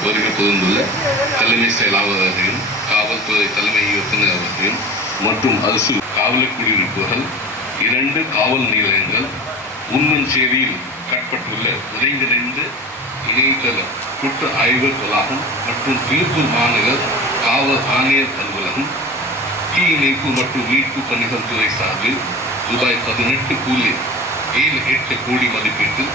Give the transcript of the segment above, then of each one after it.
வருகை புகுந்துள்ள தலைமை செயலாளர் காவல்துறை தலைமை இயக்குனர் அவர்களையும் மற்றும் அரசு காவல் குடியிருப்புகள் இரண்டு காவல் நிலையங்கள் உண்மன் சேவையில் கட்டப்பட்டுள்ள ஒருங்கிணைந்த இணையதள குற்ற ஆய்வு வளாகம் மற்றும் திருப்பூர் மாநகர் காவல் ஆணையர் அலுவலகம் தீ இணைப்பு மற்றும் மீட்பு பணிகள் துறை சார்பில் ரூபாய் பதினெட்டு புள்ளி ஏழு எட்டு கோடி மதிப்பீட்டில்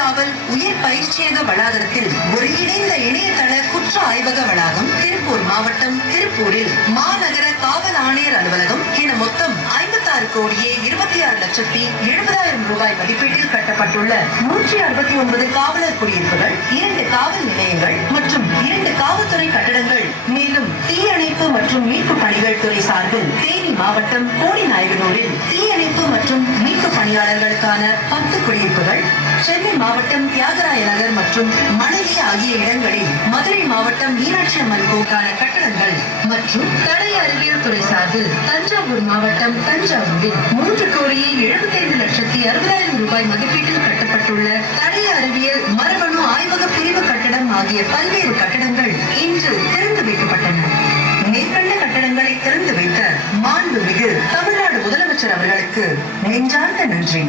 காவல் உயர் பயிற்சியக வளாகத்தில் ஒருங்கிணைந்த இணையதள குற்ற ஆய்வக வளாகம் திருப்பூர் மாவட்டம் திருப்பூரில். மாநகர காவல் ஆணையர் அலுவலகம் என மொத்தம் ஐம்பத்தாறு கோடியே இருபத்தி ஆறு லட்சத்தி எழுபதாயிரம் ரூபாய் மதிப்பீட்டில் கட்டப்பட்டுள்ள நூற்றி அறுபத்தி ஒன்பது காவலர் குடியிருப்புகள் இரண்டு காவல் நிலையங்கள் மற்றும் இரண்டு காவல்துறை கட்டடங்கள். மேலும் தீய மற்றும் மீட்பு பணிகள் துறை சார்பில் தேனி மாவட்டம் கோடிநாயகனூரில் தீயணைப்பு மற்றும் மீட்பு பணியாளர்களுக்கான பத்து குடியிருப்புகள் சென்னை மாவட்டம் தியாகராய நகர் மற்றும் மணலி ஆகிய இடங்களில் மதுரை மாவட்டம் மீனாட்சி அம்மன் கோக்கான கட்டடங்கள் மற்றும் தடய அறிவியல் துறை சார்பில் தஞ்சாவூர் மாவட்டம் தஞ்சாவூரில் மூன்று கோடியே எழுபத்தைந்து லட்சத்தி அறுபதாயிரம் ரூபாய் மதிப்பீட்டில் கட்டப்பட்டுள்ள தடய அறிவியல் மரபணு ஆய்வக பிரிவு கட்டடம் ஆகிய பல்வேறு கண்களை திறந்து வைத்த மாண்புமிகு தமிழ்நாடு முதலமைச்சர் அவர்களுக்கு நெஞ்சார்ந்த நன்றி